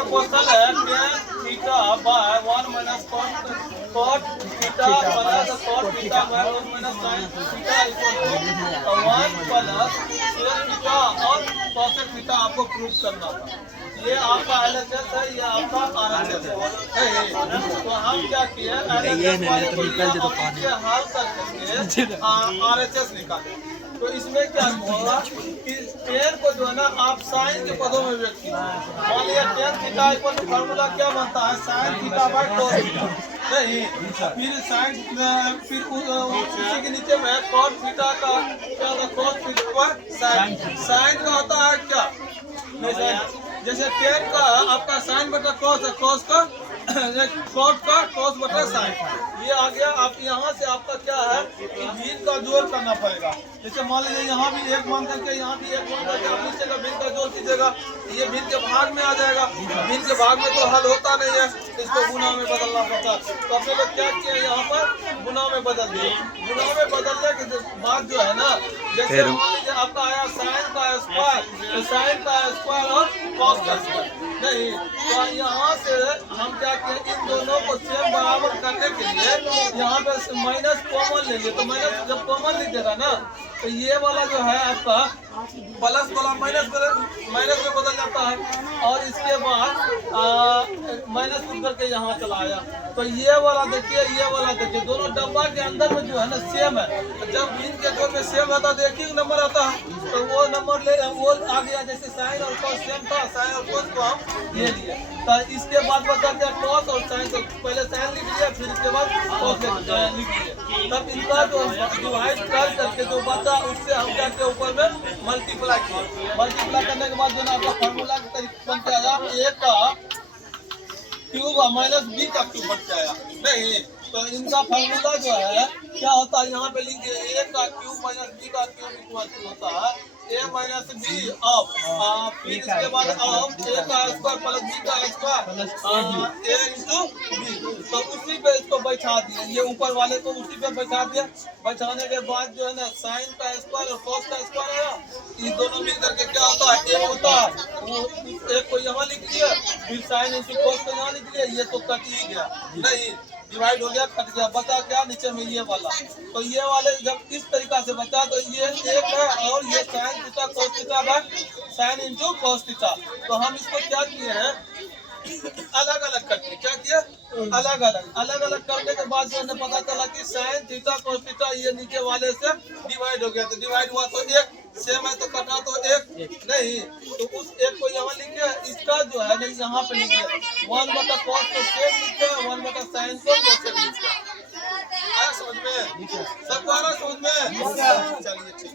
आपका क्वेश्चन है tan theta by 1 minus cot theta plus cot theta by 1 minus sin theta equal to 1 plus tan theta और cosec theta आपको prove करना था। ये आपका LHS है, ये आपका RHS है। तो हम क्या किए, LHS वाले को लिया और इसके हल करके RHS निकाले। तो इसमें क्या होगा कि tan को जो है ना आप sin के पदों में व्यक्त कीजिए। मान लिया tan theta equal to formula क्या बनता है, sin theta by cos theta. नहीं, फिर sin फिर उसी के नीचे में cos थीटा का क्या होता है, cos थीटा बाय sin का होता है क्या, जैसे tan का आपका sin बटा cos है, cos का cot का cos बटा sin, ये आ गया। आप यहाँ से आपका क्या है कि भिन्न का जोड़ करना पड़ेगा। जैसे मान लीजिए यहाँ भी एक मान करके यहाँ भी एक मान करके आप नीचे का भिन्न का जोड़ कीजिएगा, ये भिन्न के भाग में आ जाएगा। भिन्न के भाग में तो हल होता नहीं है, इसको गुना में बदलना पड़ता है। तो अपने लोग क्या किए, यहाँ पर गुना में बदल दिए। गुना में बदलने के बाद जो है ना, जैसे मान लीजिए आपका आया sin का स्क्वायर, तो sin का स्क्वायर और cos का स्क्वायर। नहीं, तो यहाँ से हम क्या किए, इन दोनों को सेम बराबर करने के लिए यहाँ पे माइनस कॉमन लेंगे। तो माइनस जब कॉमन लीजिएगा ना, तो ये वाला जो है आपका प्लस वाला माइनस में बदल जाता है, और इसके बाद माइनस करके यहाँ चला आया। तो ये वाला देखिए, ये वाला देखिए, दोनों डब्बा के अंदर में जो है ना सेम है। जब भिन्न के जोड़ में सेम आता है तो एक ही नंबर आता है, तो वो नंबर ले वो आ गया। जैसे साइन और cos सेम था, साइन और cos को हम ये लिए। तो इसके बाद बचा क्या, cos और sin, तो पहले साइन लिख लिया, फिर इसके बाद cos लिख लिए। तब इनका जो डिवाइड करके जो बचा उससे हम क्या किया, ऊपर में मल्टीप्लाई किया। मल्टीप्लाई करने के बाद जो ना आपका फार्मूला के तरीके बन के आया, a का क्यूब माइनस b का क्यूब बन के आया। नहीं, तो इनका फार्मूला जो है क्या होता है, यहाँ पे लिखिए a का क्यूब माइनस b का क्यूब इक्वल टू होता है a माइनस b ऑफ, फिर इसके बाद ऑफ a का स्क्वायर प्लस b का स्क्वायर a इंटू b। तो उसी पे इसको बैठा दिए, ये ऊपर वाले को उसी पे बैठा दिया। बैठाने के बाद जो है ना साइन का स्क्वायर और cos का स्क्वायर आया, ये दोनों मिल करके क्या होता है, एक होता है। वो एक को यहाँ लिख लिया, फिर साइन इंटू cos को यहाँ लिख लिया, ये तो कट ही गया। नहीं, डिवाइड हो गया, कट गया, बचा क्या नीचे में ये वाला। तो ये वाले जब इस तरीका से बचा, तो ये एक है और ये sine theta cos theta by sine into cos theta. तो हम इसको क्या किए हैं, अलग अलग करके क्या किया, अलग अलग करने के बाद जो पता चला कि साइन थीटा cos थीटा ये नीचे वाले से डिवाइड हो गया। तो डिवाइड हुआ तो एक सेम है, तो कटा तो एक नहीं, तो उस एक को यहाँ लिखे, इसका जो है नहीं यहाँ पे लिखे 1 बटा cos को सेम लिखे, 1 बटा साइन को cosec लिखे। आया समझ में, सबको आ रहा समझ में? चलिए ठीक।